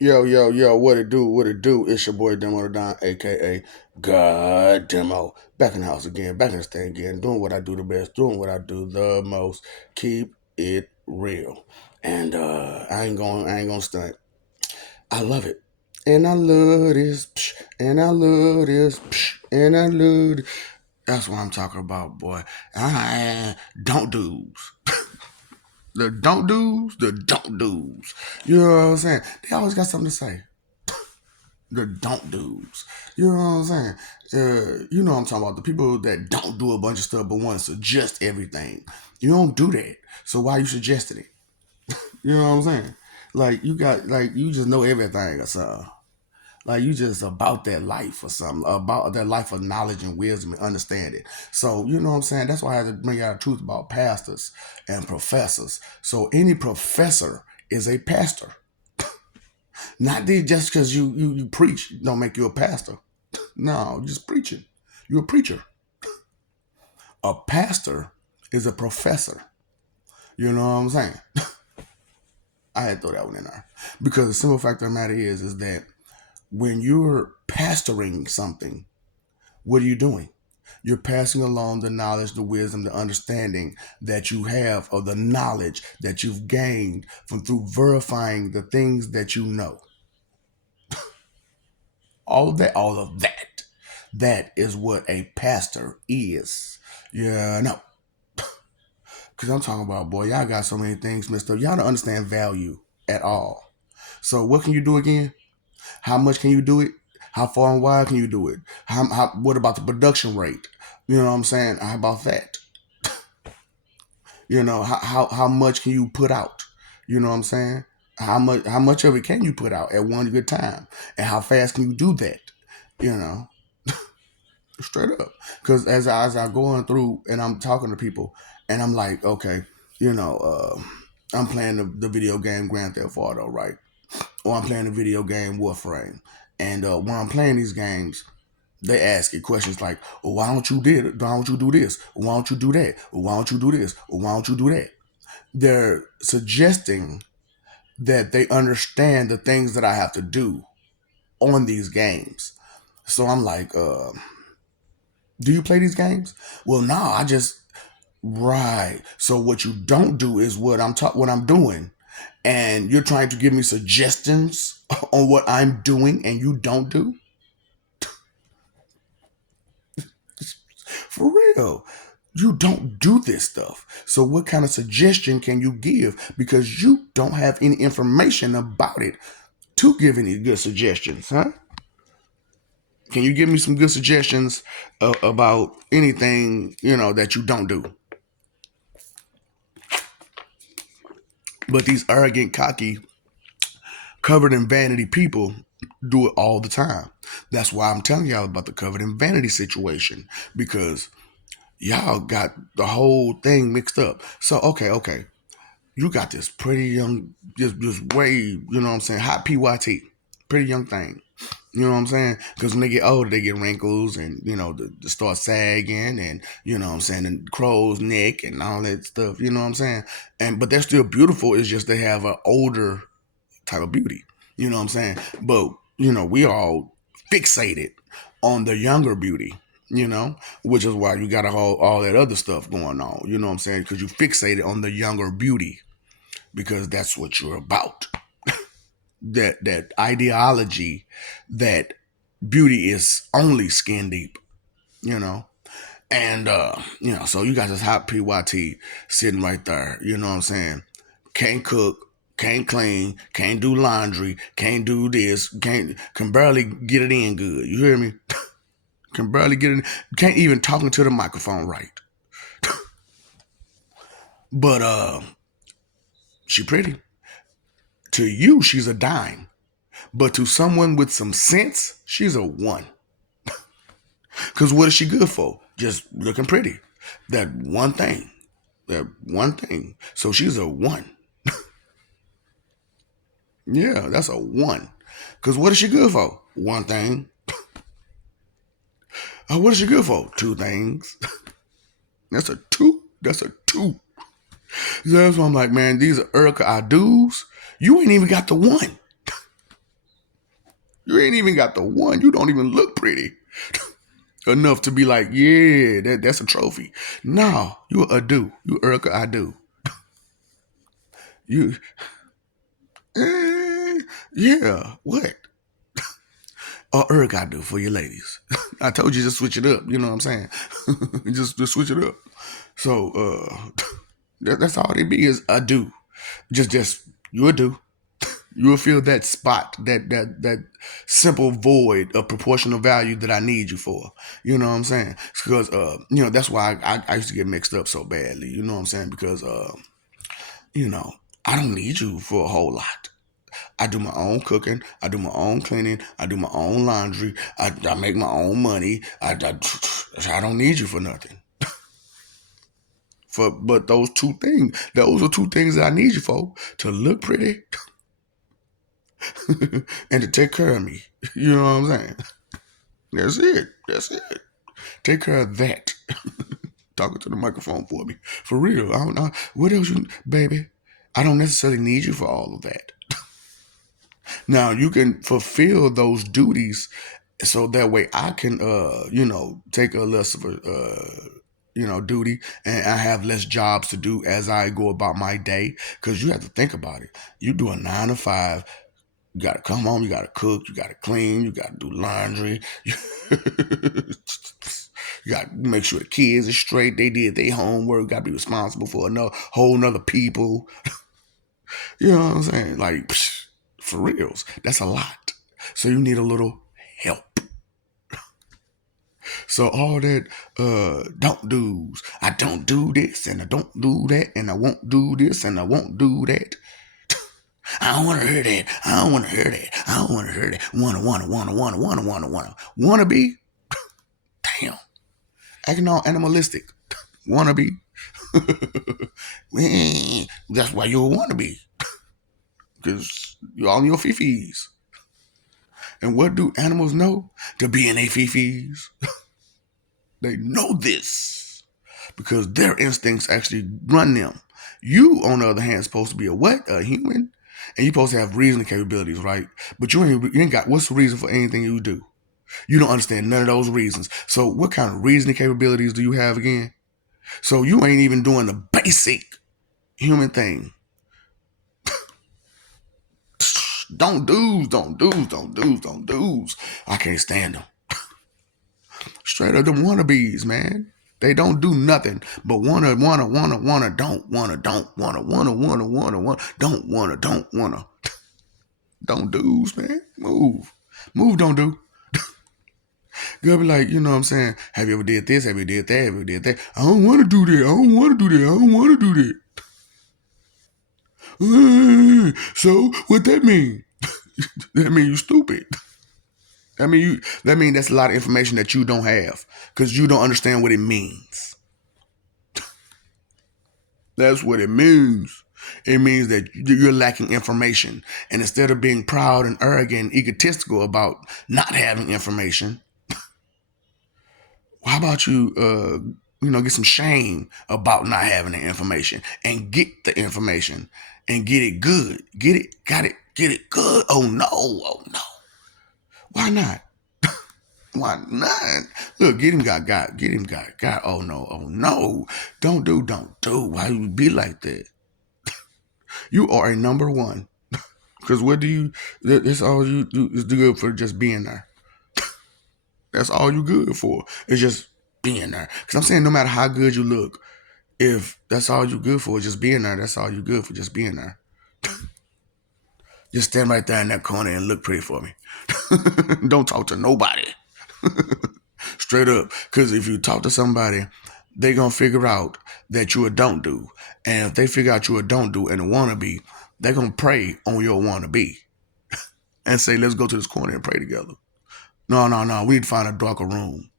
Yo, yo, yo, what it do? What it do? It's your boy Demo the Don, aka God Demo. Back in the house again, back in the stand again, doing what I do the best, doing what I do the most. Keep it real. And I ain't gonna stunt. I love it. And I love this, and I love this, and I love this. That's what I'm talking about, boy. Don't do's. The don't do's. You know what I'm saying? They always got something to say. The don't do's. You know what I'm saying? You know what I'm talking about. The people that don't do a bunch of stuff but want to suggest everything. You don't do that. So why you suggesting it? You know what I'm saying? Like you just know everything or something. Like you just about that life or something, about that life of knowledge and wisdom and understanding. So you know what I'm saying? That's why I had to bring out the truth about pastors and professors. So any professor is a pastor. Not just because you preach don't make you a pastor. No, just preaching. You're a preacher. A pastor is a professor. You know what I'm saying? I had to throw that one in there. Because the simple fact of the matter is that when you're pastoring something, what are you doing? You're passing along the knowledge, the wisdom, the understanding that you have, or the knowledge that you've gained from through verifying the things that you know. All of that. That is what a pastor is. Yeah, no. Because I'm talking about, boy, y'all got so many things messed up. Y'all don't understand value at all. So what can you do again? How much can you do it? How far and wide can you do it? What about the production rate? You know what I'm saying? How about that? You know, how much can you put out? You know what I'm saying? How much of it can you put out at one good time? And how fast can you do that? You know, straight up. Because as I going through and I'm talking to people and I'm like, okay, you know, I'm playing the video game Grand Theft Auto, right? Or I'm playing the video game Warframe. And when I'm playing these games, they ask you questions like, well, why don't you did it? Why don't you do this? Or why don't you do that? Or why don't you do this? Or why don't you do that? They're suggesting that they understand the things that I have to do on these games. So I'm like, do you play these games? Well, no, I just right. So what you don't do is what I'm doing, and you're trying to give me suggestions on what I'm doing, and you don't do for real. You don't do this stuff. So what kind of suggestion can you give? Because you don't have any information about it to give any good suggestions, huh? Can you give me some good suggestions about anything that you don't do? But these arrogant, cocky, covered in vanity people do it all the time. That's why I'm telling y'all about the covered in vanity situation, because y'all got the whole thing mixed up. So okay, you got this pretty young, just way, what I'm saying, hot PYT, pretty young thing. You know what I'm saying? Because when they get older, they get wrinkles and, the start sagging and, what I'm saying, and crow's neck and all that stuff. You know what I'm saying? But they're still beautiful. It's just they have an older type of beauty. You know what I'm saying? But, we all fixated on the younger beauty, which is why you got all that other stuff going on. You know what I'm saying? Because you fixated on the younger beauty because that's what you're about. That ideology that beauty is only skin deep, you know. And so you got this hot PYT sitting right there, you know what I'm saying? Can't cook, can't clean, can't do laundry, can't do this, can barely get it in good. You hear me? Can barely get it, can't even talk into the microphone right. But she pretty. To you, she's a dime. But to someone with some sense, she's a one. Because what is she good for? Just looking pretty. That one thing. That one thing. So she's a one. Yeah, that's a one. Because what is she good for? One thing. What is she good for? Two things. That's a two. That's a two. That's why I'm like, man, these are Erica I do's. You ain't even got the one. You ain't even got the one. You don't even look pretty enough to be like, yeah, that's a trophy. No, you a do. You Erica, I do. You, eh, yeah, what? Eric, I do for you ladies. I told you just switch it up. You know what I'm saying? just switch it up. So that's all they be is a do. Just you a do. You will feel that spot, that simple void of proportional value that I need you for. You know what I'm saying? Because that's why I used to get mixed up so badly. You know what I'm saying? Because you know, I don't need you for a whole lot. I do my own cooking. I do my own cleaning. I do my own laundry. I make my own money. I don't need you for nothing. But those are two things that I need you for: to look pretty and to take care of me. You know what I'm saying? That's it. That's it. Take care of that. Talking to the microphone for me. For real. I don't know. What else baby? I don't necessarily need you for all of that. Now you can fulfill those duties so that way I can take a less of a duty, and I have less jobs to do as I go about my day. Because you have to think about it. You do a 9 to 5. You gotta come home, you gotta cook, you gotta clean, you gotta do laundry. You gotta make sure the kids are straight, they did their homework, you gotta be responsible for another whole nother people. You know what I'm saying? Like, for reals, that's a lot. So you need a little help. So all that don't do's. I don't do this and I don't do that and I won't do this and I won't do that. I don't want to hear that. I don't want to hear that. I don't want to hear that. Wanna be? Damn. Acting all animalistic. Wanna be? That's why you wanna be. Because you're all in your fifis. And what do animals know? To be in their fifis. They know this. Because their instincts actually run them. You, on the other hand, is supposed to be a what? A human? And you're supposed to have reasoning capabilities, right? But you ain't got, what's the reason for anything you do? You don't understand none of those reasons. So what kind of reasoning capabilities do you have again? So you ain't even doing the basic human thing. Don't do's, don't do's, don't do's, don't do's. I can't stand them. Straight up them wannabes, man. They don't do nothing but wanna, don't, wanna, don't, wanna, don't wanna. Don't do's, man. Move. Move, don't do. Girl be like, you know what I'm saying? Have you ever did this? Have you did that? Have you did that? I don't want to do that. I don't want to do that. I don't want to do that. So what that mean? That mean you stupid. That mean that's a lot of information that you don't have because you don't understand what it means. That's what it means. It means that you're lacking information. And instead of being proud and arrogant and egotistical about not having information, how about you, get some shame about not having the information and get the information and get it good. Get it good. Oh no. Why not? Why not? Look, get him got. Oh no. Don't do. Why you be like that? You are a number one. Because what do you, that's all you do is good for just being there. That's all you good for. It's just being there. Because I'm saying no matter how good you look, if that's all you good for, just being there, that's all you good for, just being there. Just stand right there in that corner and look pretty for me. Don't talk to nobody. Straight up. Because if you talk to somebody, they going to figure out that you a don't do. And if they figure out you a don't do and a wannabe, they're going to prey on your wannabe and say, let's go to this corner and pray together. No. We need to find a darker room.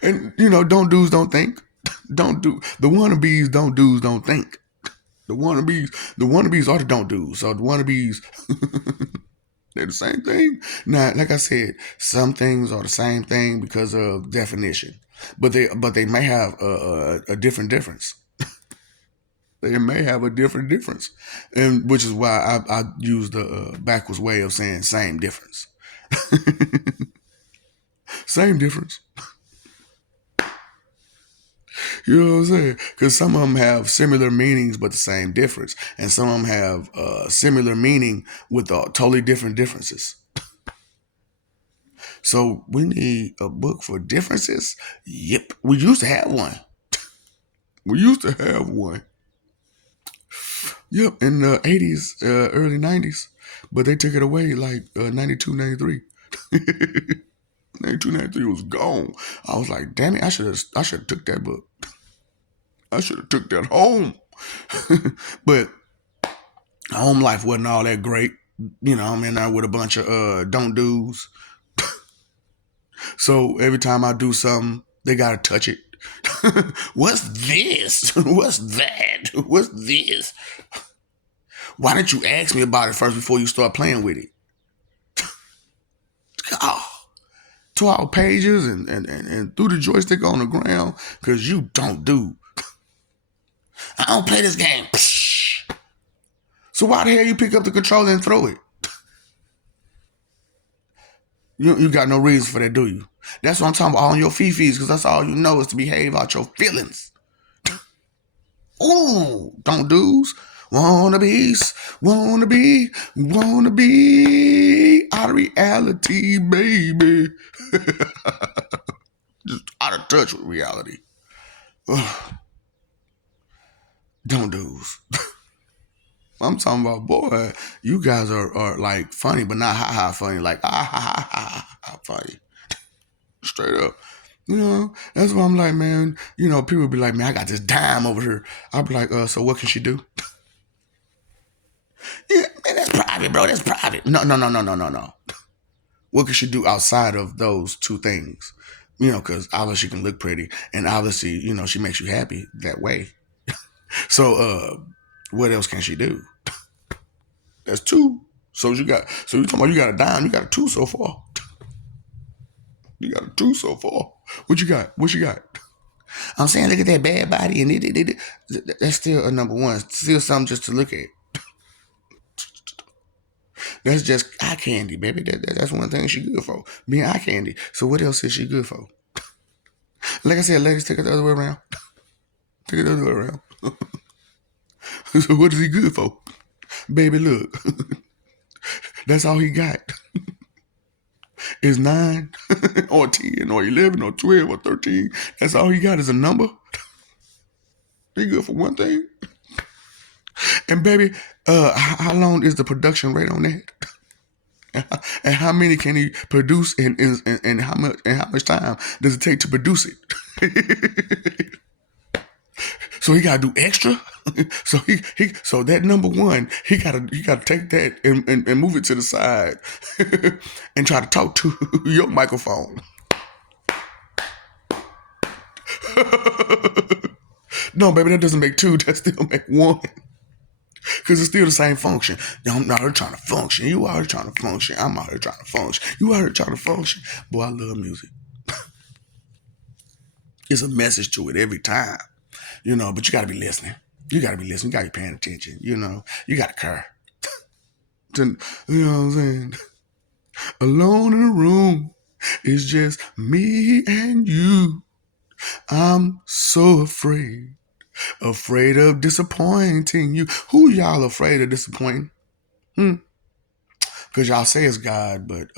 And, don't do's, don't think. Don't do. The wannabes don't do's, don't think. The wannabes are the don't do's. So the wannabes, they're the same thing. Now, like I said, some things are the same thing because of definition, but they may have a difference. They may have a different difference, and which is why I use the backwards way of saying same difference. Same difference. You know what I'm saying? Because some of them have similar meanings but the same difference, and some of them have similar meaning with totally different differences. So we need a book for differences. Yep, we used to have one. We used to have one. Yep, in the 80s, early 90s. But they took it away like 92, 93. 92, 93 was gone. I was like, damn it, I should have took that book. I should have took that home. But home life wasn't all that great. You know, I'm in there with a bunch of don't do's. So every time I do something, they gotta touch it. What's this? What's that? What's this? Why didn't you ask me about it first before you start playing with it? Oh, 12 pages and threw the joystick on the ground because you don't do. I don't play this game. So why the hell you pick up the controller and throw it? You got no reason for that, do you? That's what I'm talking about on your fifis, because that's all you know is to behave out your feelings. Ooh, don't do's. Wanna be out of reality, baby. Just out of touch with reality. Ugh, don't do's. I'm talking about, boy, you guys are like funny, but not ha ha funny, like ha funny. Straight up. You know, that's why I'm like, man, people be like, man, I got this dime over here. I'll be like, so what can she do? Yeah, man, that's private, bro. That's private. No. What can she do outside of those two things? Because obviously she can look pretty, and obviously, she makes you happy that way. So, what else can she do? That's two. So you talking about you got a dime, you got a two so far. You got a two so far. What you got? What you got? I'm saying, look at that bad body, and that's still a number one. Still something just to look at. That's just eye candy, baby. That's one thing she good for. Being eye candy. So what else is she good for? Like I said, ladies, take it the other way around. Take it the other way around. So what is he good for? Baby, look. That's all he got. Is 9 or 10 or 11 or 12 or 13. That's all he got is a number. He good for one thing. And baby, how long is the production rate on that? And how many can he produce and how much time does it take to produce it? So he gotta do extra. So so that number one, he gotta take that and move it to the side and try to talk to your microphone. No, baby, that doesn't make two. That still make one. Because it's still the same function. I'm out here trying to function. You out here trying to function. I'm out here trying to function. You out here trying to function. Boy, I love music. It's a message to it every time. But you got to be listening. You got to be listening. You got to be paying attention. You got to care. You know what I'm saying? Alone in a room, it's just me and you. I'm so afraid of disappointing you. Who y'all afraid of disappointing? Because y'all say it's God, but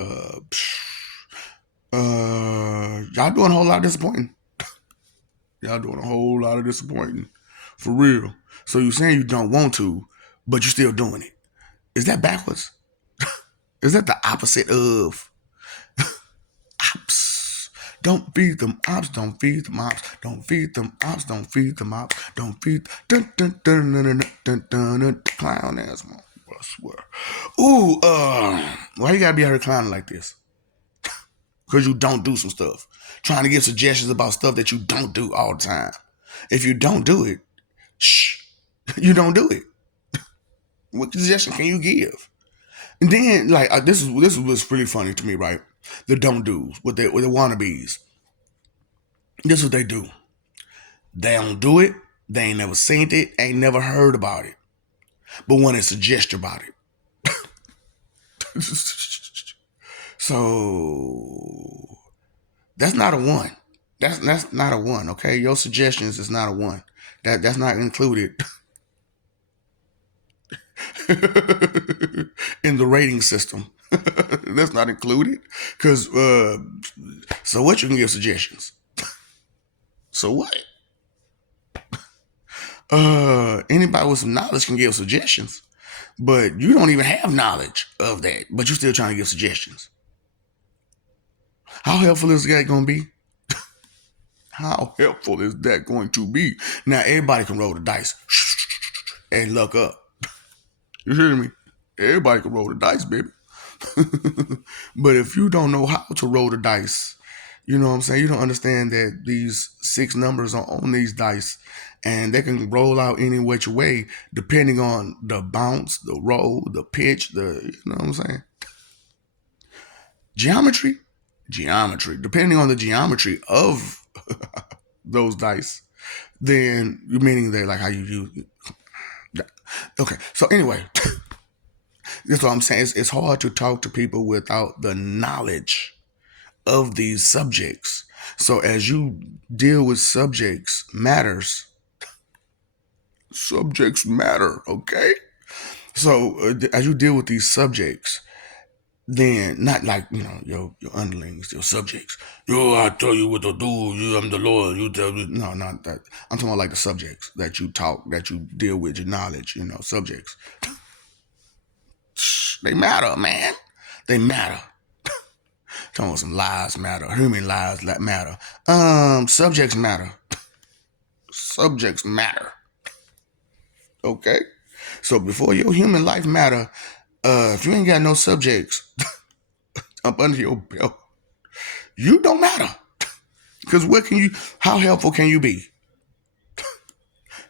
y'all doing a whole lot of disappointing. Y'all doing a whole lot of disappointing. For real. So you're saying you don't want to, but you're still doing it. Is that backwards? Is that the opposite of ops? Don't feed them ops, don't feed them ops, don't feed them ops, don't feed them ops, don't feed clown ass one. I swear. Ooh, why you gotta be out here clowning like this? Because you don't do some stuff. Trying to give suggestions about stuff that you don't do all the time. If you don't do it, shh, you don't do it. What suggestion can you give? And then, like, this is what's really funny to me, right? The don't do's, with the wannabes. This is what they do. They don't do it, They ain't never seen it, ain't never heard about it, but want to suggest about it. So that's not a one. That's not a one. Okay, your suggestions is not a one. That's not included in the rating system. That's not included because so what you can give suggestions. So what? Anybody with some knowledge can give suggestions, but you don't even have knowledge of that, but you're still trying to give suggestions. How helpful is that going to be? How helpful is that going to be? Now everybody can roll the dice and luck up. You hear me? Everybody can roll the dice, baby. But if you don't know how to roll the dice, you know what I'm saying? You don't understand that these 6 numbers are on these dice and they can roll out any which way depending on the bounce, the roll, the pitch, you know what I'm saying? Geometry. Depending on the geometry of those dice, then meaning that like how you use it. Okay, so anyway, that's what I'm saying. It's hard to talk to people without the knowledge of these subjects. So as you deal with subjects matter, okay? So as you deal with these subjects, then not like, your underlings, your subjects. Yo, I tell you what to do. I'm the Lord. You tell me. No, not that. I'm talking about like the subjects that you talk, that you deal with, your knowledge, subjects. They matter, man. They matter. Talking about some lives matter. Human lives that matter. Subjects matter. Subjects matter. Okay? So before your human life matter, if you ain't got no subjects up under your belt, you don't matter. Because how helpful can you be?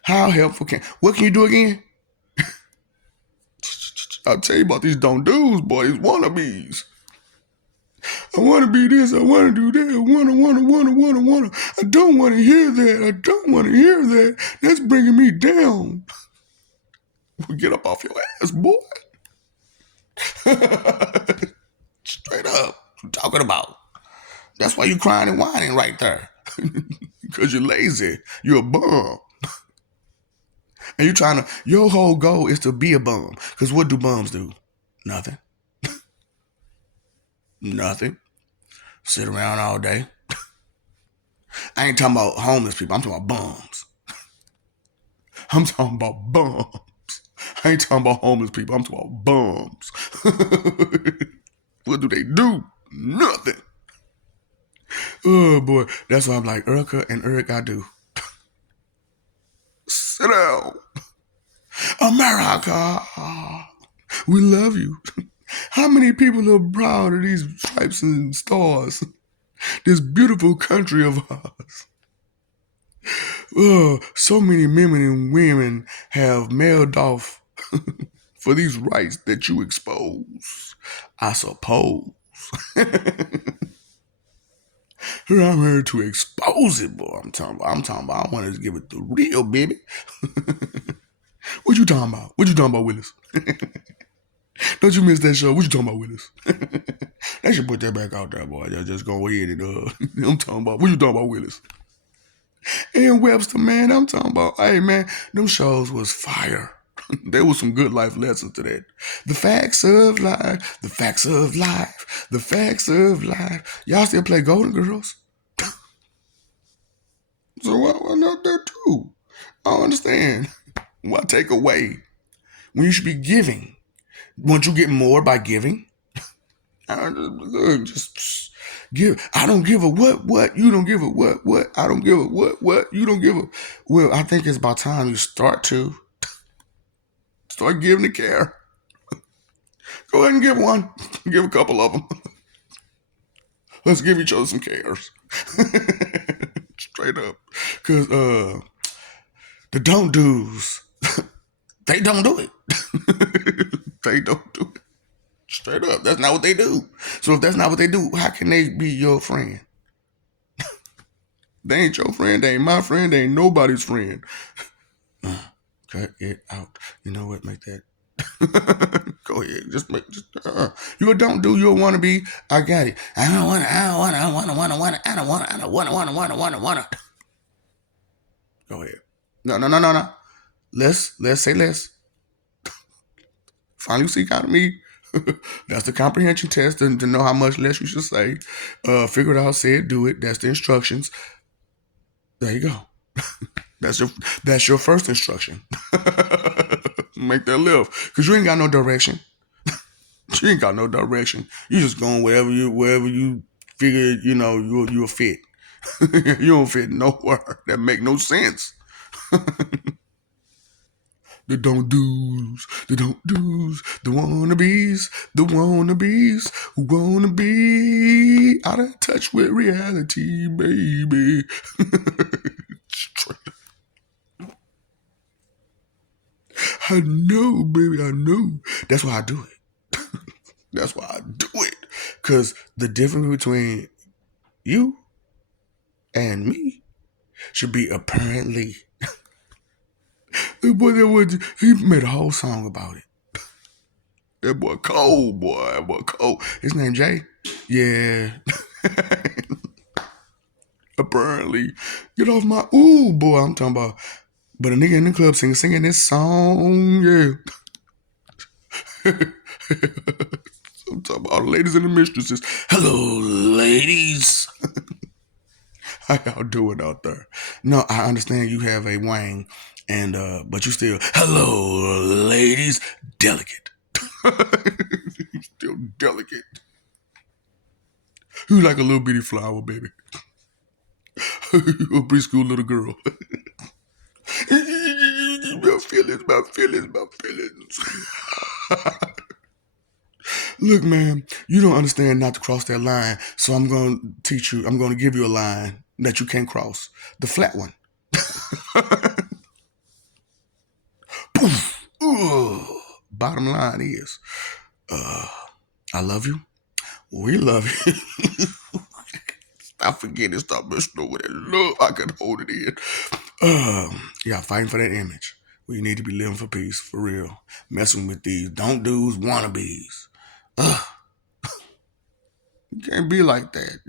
What can you do again? I'll tell you about these don't do's, boy, these wannabes. I want to be this, I want to do that, I want to. I don't want to hear that. That's bringing me down. Get up off your ass, boy. Straight up. What you talking about? That's why you crying and whining right there. Because you're lazy. You're a bum. And your whole goal is to be a bum. Because what do bums do? Nothing. Nothing. Sit around all day. I ain't talking about homeless people. I'm talking about bums. I'm talking about bums. I ain't talking about homeless people. I'm talking about bums. What do they do? Nothing. Oh, boy. That's why I'm like, Erica and Eric, I do. Sit down. America. We love you. How many people are proud of these stripes and stars? This beautiful country of ours. Oh, so many men and women have mailed off for these rights that you expose, I suppose. I'm here to expose it, boy. I'm talking about. I want to give it the real, baby. What you talking about, Willis? Don't you miss that show? What you talking about, Willis? They should put that back out there, boy. Just go ahead and I'm talking about. What you talking about, Willis? And Webster, man, I'm talking about. Hey, man, them shows was fire. There was some good life lessons to that. The facts of life. The facts of life. The facts of life. Y'all still play Golden Girls? So why not that too? I don't understand. Why take away when you should be giving? Won't you get more by giving? Just give. I don't give a what. You don't give a what. I don't give a what. You don't give a. Well, I think it's about time you start giving the care. Go ahead and give one. Give a couple of them. Let's give each other some cares. Straight up. Because the don't do's, they don't do it. They don't do it. Straight up. That's not what they do. So if that's not what they do, how can they be your friend? They ain't your friend. They ain't my friend. They ain't nobody's friend. Cut it out. You know what? Make that. Go ahead. Just make. You a don't do. You a wannabe. I got it. I don't wanna. I don't wanna. I wanna. I don't wanna. I don't wanna. Go ahead. No, no, no, no, no. Let's say less. Finally seek out of me. That's the comprehension test to know how much less you should say. Figure it out, say it, do it. That's the instructions. There you go. That's your first instruction. Make that live. Cause you ain't got no direction. You ain't got no direction. You just going wherever you figure, you'll fit. You don't fit nowhere. That make no sense. The don't do's, the wannabes, who wanna be out of touch with reality, baby. I know, baby, I know. That's why I do it. That's why I do it. Because the difference between you and me should be apparently. He made a whole song about it. That boy cold, boy. That boy cold. His name Jay? Yeah. Apparently. Get off my ooh, boy. I'm talking about. But a nigga in the club singing this song, yeah. I'm talking about all the ladies and the mistresses. Hello, ladies. How y'all doing out there? No, I understand you have a wang, and but you still hello, ladies, delicate. Still delicate. You like a little bitty flower, baby. A preschool little girl. My feelings. Look, man, you don't understand not to cross that line, so I'm going to teach you. I'm going to give you a line that you can't cross. The flat one. Poof. Bottom line is, I love you. We love you. Stop forgetting. Stop messing over that love. I can hold it in. Yeah, fighting for that image. We need to be living for peace, for real. Messing with these don't do's, wannabes. You can't be like that.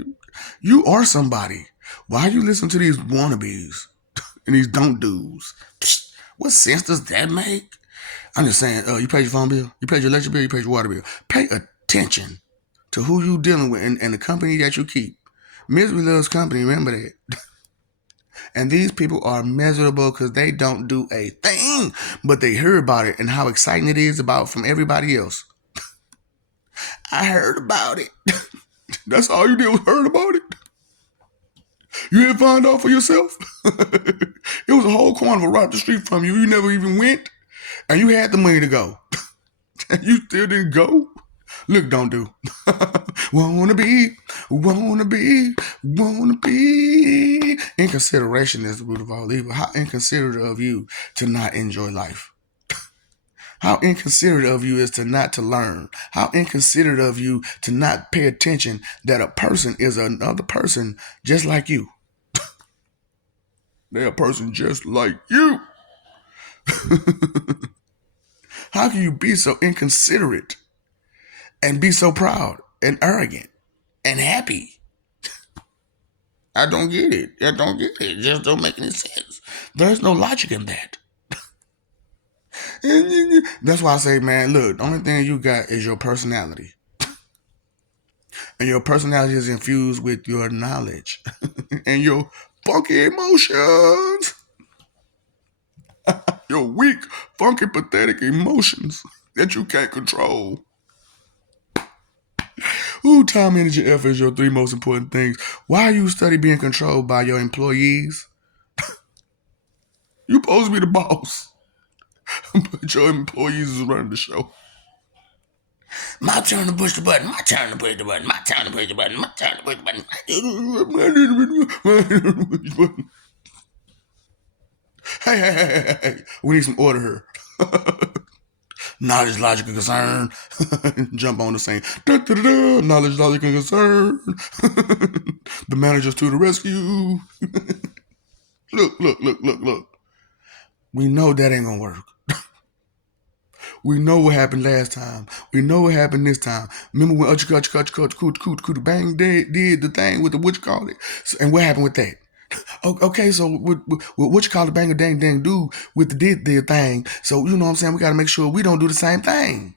You are somebody. Why you listen to these wannabes and these don't do's? What sense does that make? I'm just saying, you paid your phone bill, you paid your electric bill, you paid your water bill. Pay attention to who you dealing with and the company that you keep. Misery loves company, remember that. And these people are miserable because they don't do a thing, but they hear about it and how exciting it is about from everybody else. I heard about it. That's all you did was heard about it. You didn't find out for yourself. It was a whole carnival right up the street from you. You never even went, and you had the money to go, and you still didn't go. Look, don't do. Wanna be. Inconsideration is the root of all evil. How inconsiderate of you to not enjoy life. How inconsiderate of you is to not to learn. How inconsiderate of you to not pay attention that a person is another person just like you. They're a person just like you. How can you be so inconsiderate and be so proud and arrogant and happy? I don't get it. It just don't make any sense. There's no logic in that. That's why I say, man, look, the only thing you got is your personality. And your personality is infused with your knowledge and your funky emotions. Your weak, funky, pathetic emotions that you can't control. Ooh, time, energy, effort is your three most important things. Why you study being controlled by your employees? You supposed to be the boss. But your employees is running the show. My turn to push the button. My turn to push the button. My turn to push the button. My turn to push the button. Hey. We need some order here. Knowledge, logic, and concern. Jump on the same. Knowledge, logic, and concern. The managers to the rescue. Look. We know that ain't gonna work. We know what happened last time. We know what happened this time. Remember when Bang did the thing with the what you call it? So, and what happened with that? Okay, so what you call the bang a dang dang do with the did thing? So you know what I'm saying? We got to make sure we don't do the same thing.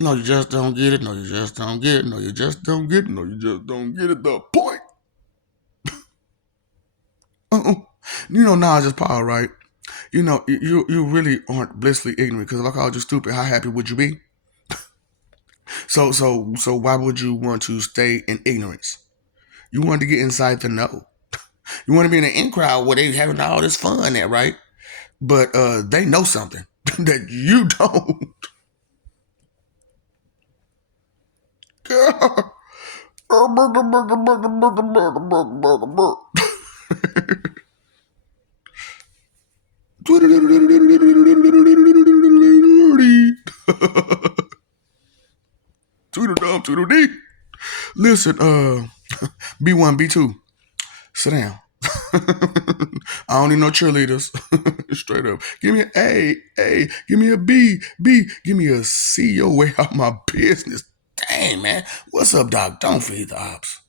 No, you just don't get it. No, you just don't get it. No, you just don't get it. No, you just don't get it. The point. Uh-uh. You know, now just power, right? You know, you really aren't blissfully ignorant because if I called you stupid, how happy would you be? So why would you want to stay in ignorance? You want to get inside to know. You want to be in an in crowd where they having all this fun at, right? But they know something that you don't. Tweedle dum, tweedle dee. Listen, B1, B2, sit down. I don't need no cheerleaders. Straight up. Give me an A, give me a B, give me a C. Your way out my business. Dang, man. What's up, Doc? Don't feed the ops.